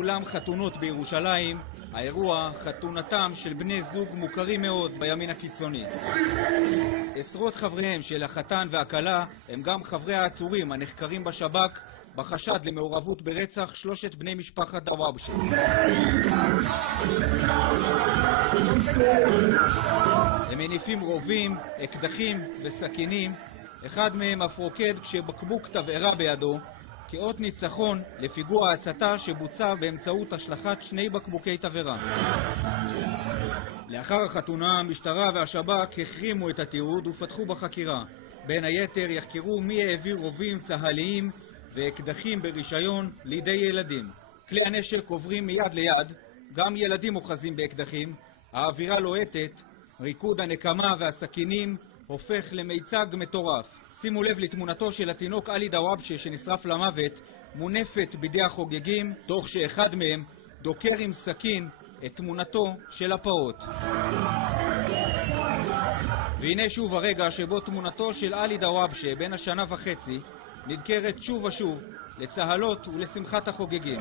באולם חתונות בירושלים, האירוע חתונתם של בני זוג מוכרים מאוד בימין הקיצוני. עשרות חבריהם של החתן והכלה הם גם חברי העצורים הנחקרים בשב"כ בחשד למעורבות ברצח שלושת בני משפחת דוואבשה. הם מניפים רובים, אקדחים וסכינים, אחד מהם אף רוקד כשבקבוק תבערה בידו, כאות ניצחון לפיגוע ההצתה שבוצע באמצעות השלכת שני בקבוקי תבערה. לאחר החתונה, המשטרה והשב"כ החרימו את התיעוד ופתחו בחקירה. בין היתר יחקרו מי העביר רובים צהליים ואקדחים ברישיון לידי ילדים. כלי הנשק עוברים מיד ליד, גם ילדים אוחזים באקדחים, האווירה לוהטת, ריקוד הנקמה והסכינים הופך למיצג מטורף. שימו לב לתמונתו של התינוק עלי דוואבשה שנשרף למוות, מונפת בידי החוגגים, תוך שאחד מהם דוקר עם סכין את תמונתו של הפעוט. והנה שוב הרגע שבו תמונתו של עלי דוואבשה בן השנה וחצי נדקרת שוב ושוב לצהלות ולשמחת החוגגים.